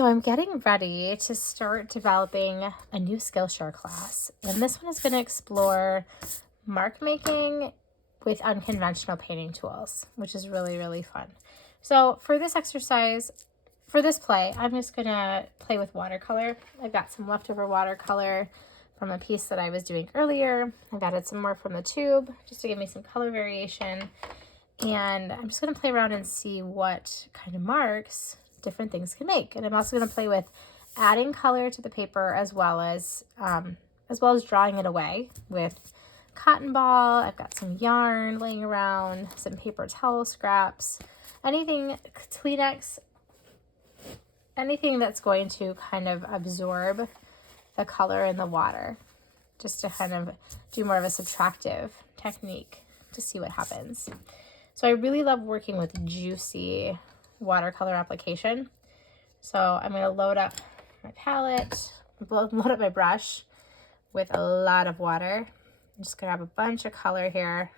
So I'm getting ready to start developing a new Skillshare class, and this one is going to explore mark making with unconventional painting tools, which is really, really fun. So for this exercise, for this play, I'm just going to play with watercolor. I've got some leftover watercolor from a piece that I was doing earlier. I've added some more from the tube just to give me some color variation. And I'm just going to play around and see what kind of marks different things can make. And I'm also going to play with adding color to the paper as well as drawing it away with cotton ball. I've got some yarn laying around, some paper towel scraps, anything, Kleenex, anything that's going to kind of absorb the color in the water, just to kind of do more of a subtractive technique to see what happens. So I really love working with juicy watercolor application. So I'm going to load up my palette, load up my brush with a lot of water. I'm just going to have a bunch of color here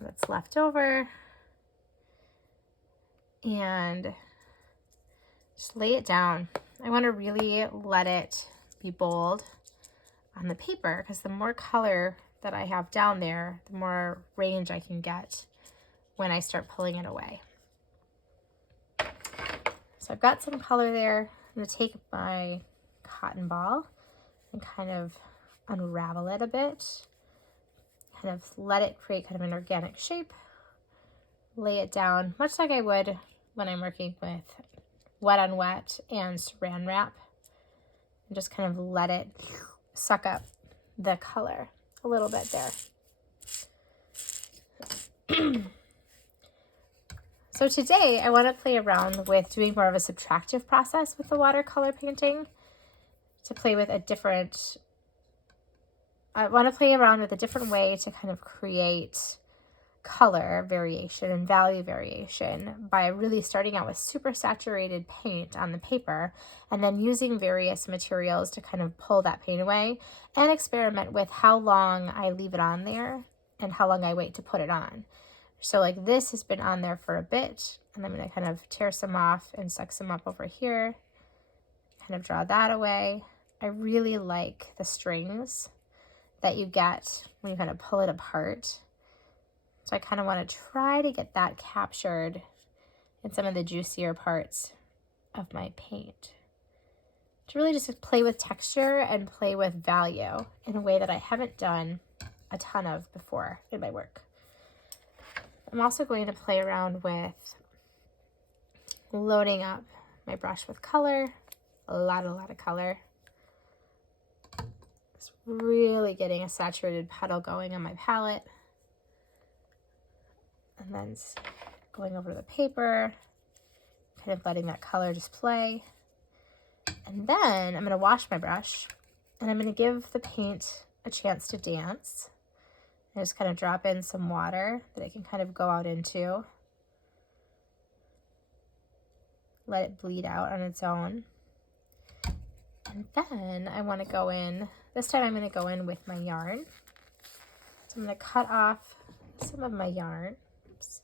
that's left over and just lay it down. I want to really let it be bold on the paper because the more color that I have down there, the more range I can get when I start pulling it away. So I've got some color there. I'm going to take my cotton ball and kind of unravel it a bit, kind of let it create kind of an organic shape, lay it down much like I would when I'm working with wet on wet and saran wrap, and just kind of let it suck up the color a little bit there. So today I want to play around with doing more of a subtractive process with the watercolor painting, to play with I want to play around with a different way to kind of create color variation and value variation by really starting out with super saturated paint on the paper and then using various materials to kind of pull that paint away and experiment with how long I leave it on there and how long I wait to put it on. So like this has been on there for a bit, and I'm going to kind of tear some off and suck some up over here, kind of draw that away. I really like the strings that you get when you kind of pull it apart. So I kind of want to try to get that captured in some of the juicier parts of my paint. To really just play with texture and play with value in a way that I haven't done a ton of before in my work. I'm also going to play around with loading up my brush with color, a lot of color. It's really getting a saturated petal going on my palette. And then going over the paper, kind of letting that color just play. And then I'm going to wash my brush and I'm going to give the paint a chance to dance. I just kind of drop in some water that it can kind of go out into. Let it bleed out on its own. And then I want to go in, this time I'm going to go in with my yarn. So I'm going to cut off some of my yarn. Oops.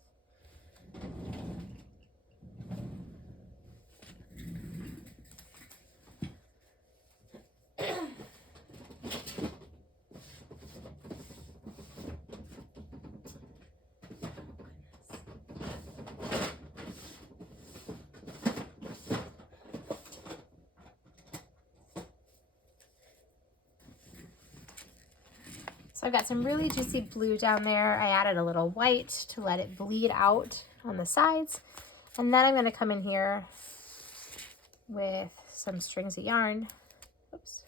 So I've got some really juicy blue down there. I added a little white to let it bleed out on the sides. And then I'm going to come in here with some strings of yarn. Oops.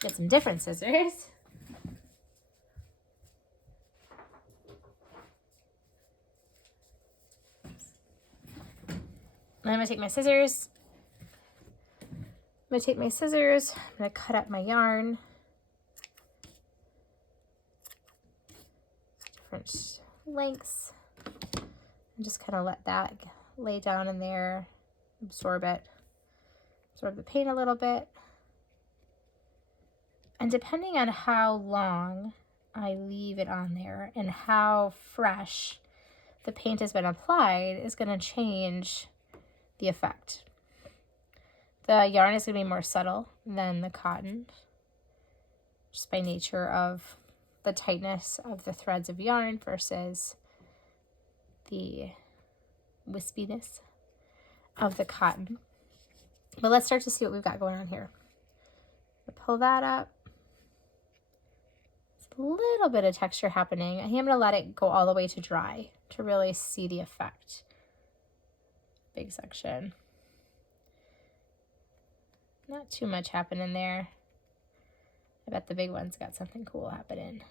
Get some different scissors. And I'm going to take my scissors. I'm going to cut up my yarn. Different lengths. And just kind of let that lay down in there, absorb it, absorb the paint a little bit. And depending on how long I leave it on there and how fresh the paint has been applied is going to change the effect. The yarn is going to be more subtle than the cotton, just by nature of the tightness of the threads of yarn versus the wispiness of the cotton. But let's start to see what we've got going on here. Pull that up. There's a little bit of texture happening. I am going to let it go all the way to dry to really see the effect. Big section. Not too much happening there. I bet the big one's got something cool happening.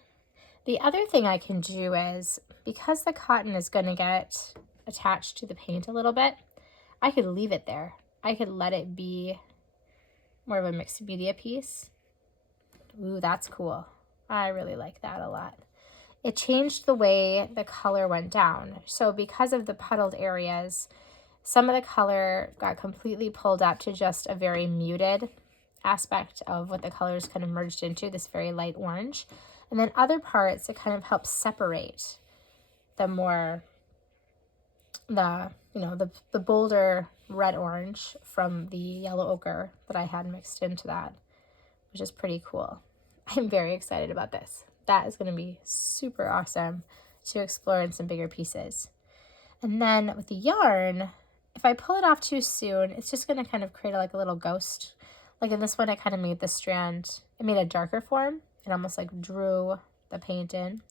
The other thing I can do is, because the cotton is going to get attached to the paint a little bit, I could leave it there. I could let it be more of a mixed media piece. Ooh, that's cool. I really like that a lot. It changed the way the color went down. So because of the puddled areas, some of the color got completely pulled up to just a very muted aspect of what the colors kind of merged into, this very light orange. And then other parts, it kind of helps separate the more, the bolder red orange from the yellow ochre that I had mixed into that, which is pretty cool. I'm very excited about this. That is going to be super awesome to explore in some bigger pieces. And then with the yarn, if I pull it off too soon, it's just going to kind of create like a little ghost. Like in this one, I kind of made the strand, it made a darker form. It almost like drew the paint in.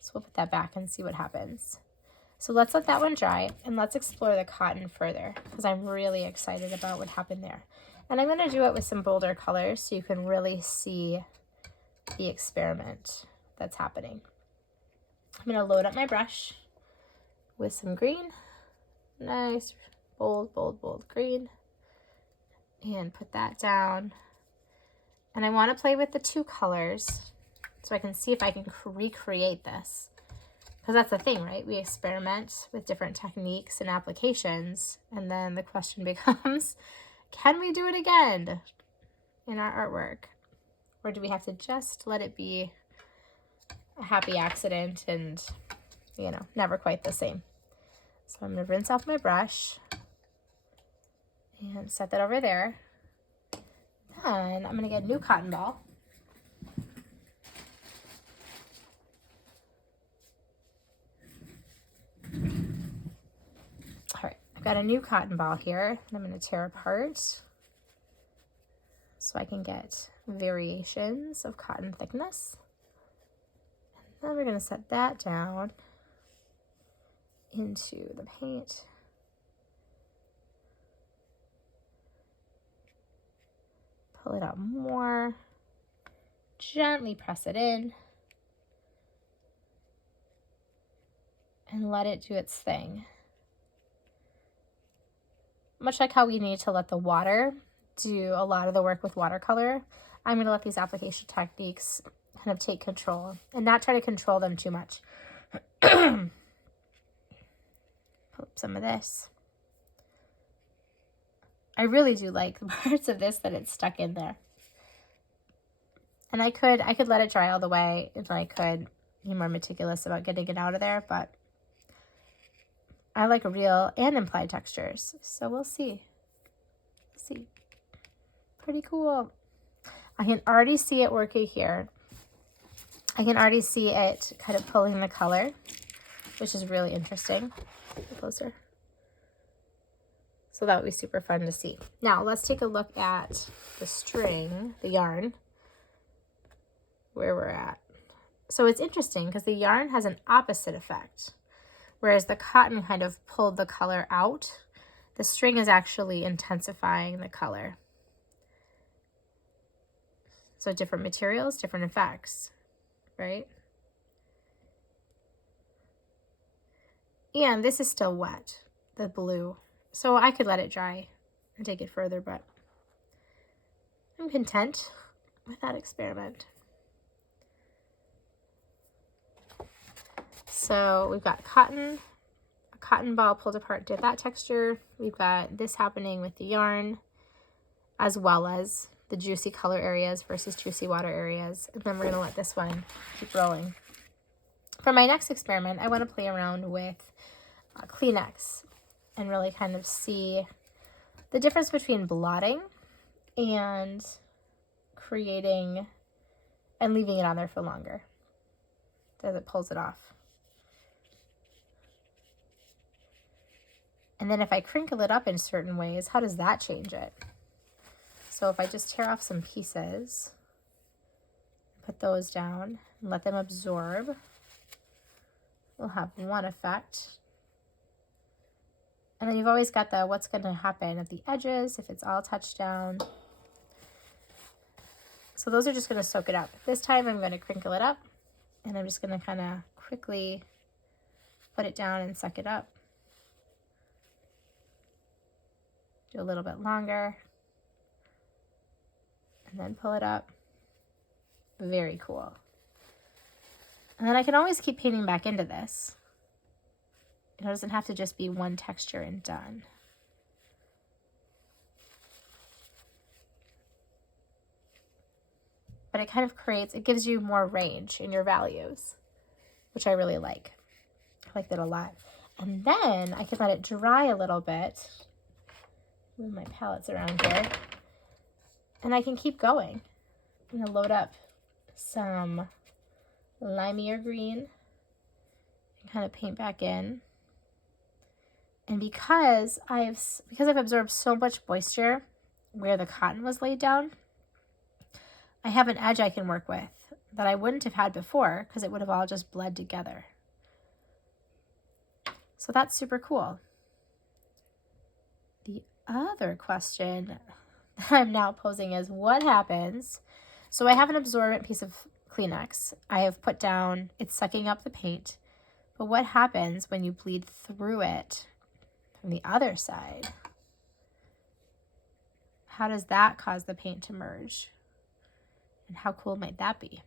So we'll put that back and see what happens. So let's let that one dry and let's explore the cotton further because I'm really excited about what happened there. And I'm going to do it with some bolder colors so you can really see the experiment that's happening. I'm going to load up my brush with some green. Nice, bold, bold, bold green. And put that down. And I want to play with the two colors so I can see if I can recreate this. Because that's the thing, right? We experiment with different techniques and applications. And then the question becomes, can we do it again in our artwork? Or do we have to just let it be a happy accident and, never quite the same? So I'm going to rinse off my brush and set that over there. Then I'm going to get a new cotton ball. All right, I've got a new cotton ball here that I'm going to tear apart so I can get variations of cotton thickness. And then we're going to set that down into the paint. Pull it out more, gently press it in, and let it do its thing. Much like how we need to let the water do a lot of the work with watercolor, I'm going to let these application techniques kind of take control and not try to control them too much. Pull up some of this. I really do like the parts of this that it's stuck in there. And I could let it dry all the way, and I could be more meticulous about getting it out of there, but I like real and implied textures. So we'll see. See. Pretty cool. I can already see it working here. I can already see it kind of pulling the color, which is really interesting. Get closer. So that would be super fun to see. Now let's take a look at the string, the yarn, where we're at. So it's interesting because the yarn has an opposite effect. Whereas the cotton kind of pulled the color out, the string is actually intensifying the color. So different materials, different effects, right? And this is still wet, the blue. So I could let it dry and take it further, but I'm content with that experiment. So we've got cotton, a cotton ball pulled apart, did that texture. We've got this happening with the yarn, as well as the juicy color areas versus juicy water areas. And then we're going to let this one keep rolling. For my next experiment, I want to play around with Kleenex and really kind of see the difference between blotting and creating and leaving it on there for longer as it pulls it off. And then if I crinkle it up in certain ways, how does that change it? So if I just tear off some pieces, put those down and let them absorb, we'll have one effect. And then you've always got the what's going to happen at the edges if it's all touched down. So those are just going to soak it up. This time I'm going to crinkle it up, and I'm just going to kind of quickly put it down and suck it up. Do a little bit longer, and then pull it up. Very cool. And then I can always keep painting back into this. It doesn't have to just be one texture and done. But it kind of creates, it gives you more range in your values, which I really like. I like that a lot. And then I can let it dry a little bit. Move my palettes around here. And I can keep going. I'm going to load up some limier green and kind of paint back in. And because I've absorbed so much moisture where the cotton was laid down, I have an edge I can work with that I wouldn't have had before because it would have all just bled together. So that's super cool. The other question that I'm now posing is what happens? So I have an absorbent piece of Kleenex. I have put down, it's sucking up the paint. But what happens when you bleed through it from the other side? How does that cause the paint to merge? And how cool might that be?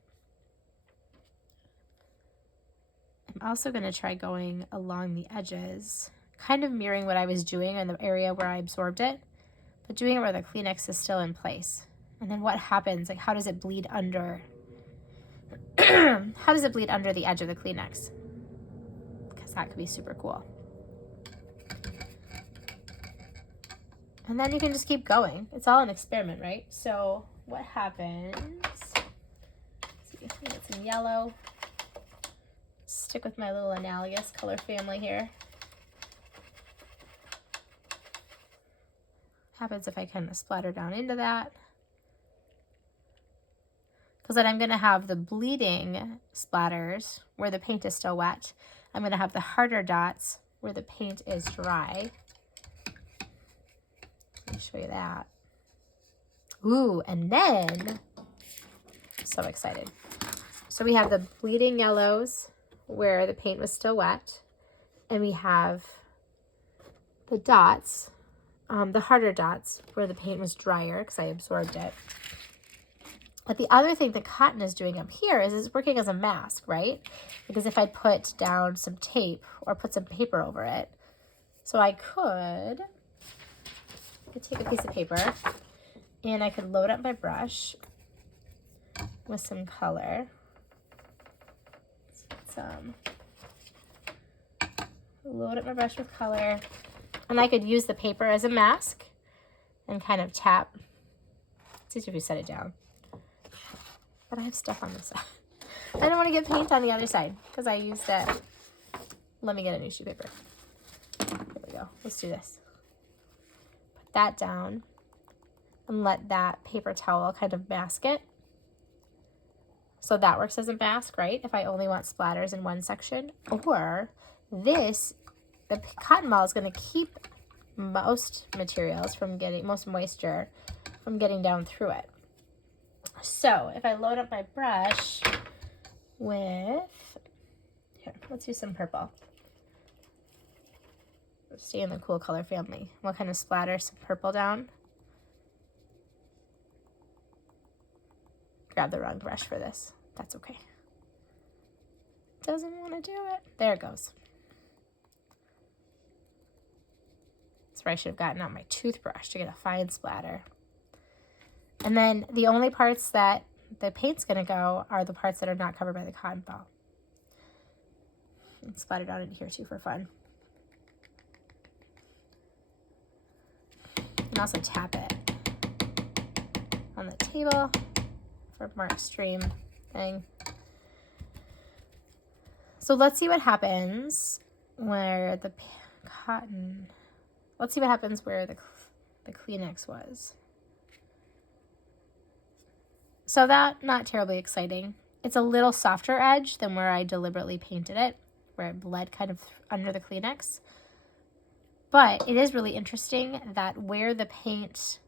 I'm also going to try going along the edges, kind of mirroring what I was doing in the area where I absorbed it, but doing it where the Kleenex is still in place. And then what happens? Like, how does it bleed under? How does it bleed under the edge of the Kleenex? Because that could be super cool. And then you can just keep going. It's all an experiment, right? So what happens? Let's see if we get some yellow. Stick with my little analogous color family here. Happens if I kind of splatter down into that. Because then I'm going to have the bleeding splatters where the paint is still wet. I'm going to have the harder dots where the paint is dry. Let me show you that. Ooh, and then, so excited. So we have the bleeding yellows where the paint was still wet. And we have the dots, the harder dots where the paint was drier because I absorbed it. But the other thing the cotton is doing up here is it's working as a mask, right? Because if I put down some tape or put some paper over it, so I could take a piece of paper and I could load up my brush with some color. Load up my brush with color, and I could use the paper as a mask and kind of tap. It's easier if you set it down. But I have stuff on this side. I don't want to get paint on the other side because I used it. Let me get a new sheet paper. Here we go. Let's do this. Put that down and let that paper towel kind of mask it. So that works as a mask, right? If I only want splatters in one section. Or this, the cotton ball is going to keep most materials from getting, most moisture from getting down through it. So if I load up my brush with, here, let's use some purple. Stay in the cool color family. What kind of splatter? Some purple down. Grab the wrong brush for this. That's okay. Doesn't want to do it. There it goes. That's where I should have gotten out my toothbrush to get a fine splatter. And then the only parts that the paint's going to go are the parts that are not covered by the cotton ball. And splatter down into here too for fun. can also tap it on the table for more extreme thing. So let's see what happens where the cotton, let's see what happens where the Kleenex was. So that, not terribly exciting. It's a little softer edge than where I deliberately painted it, where it bled kind of under the Kleenex. But it is really interesting that where the paint,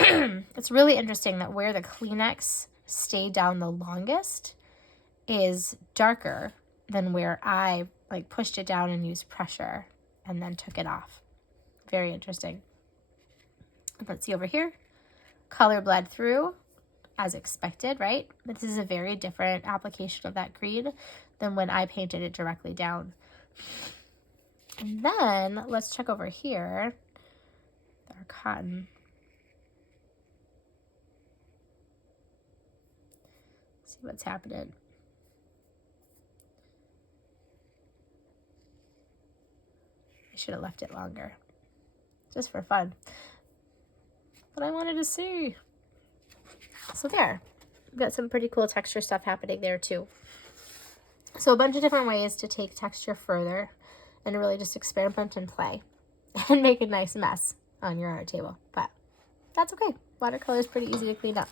it's really interesting that where the Kleenex stayed down the longest is darker than where I like pushed it down and used pressure and then took it off. Very interesting. Let's see over here. Color bled through as expected, right? But this is a very different application of that green than when I painted it directly down. And then let's check over here, our cotton. See what's happening. I should have left it longer, just for fun. But I wanted to see. So there, we've got some pretty cool texture stuff happening there too. So a bunch of different ways to take texture further and really just experiment and play and make a nice mess on your art table. But that's okay. Watercolor is pretty easy to clean up.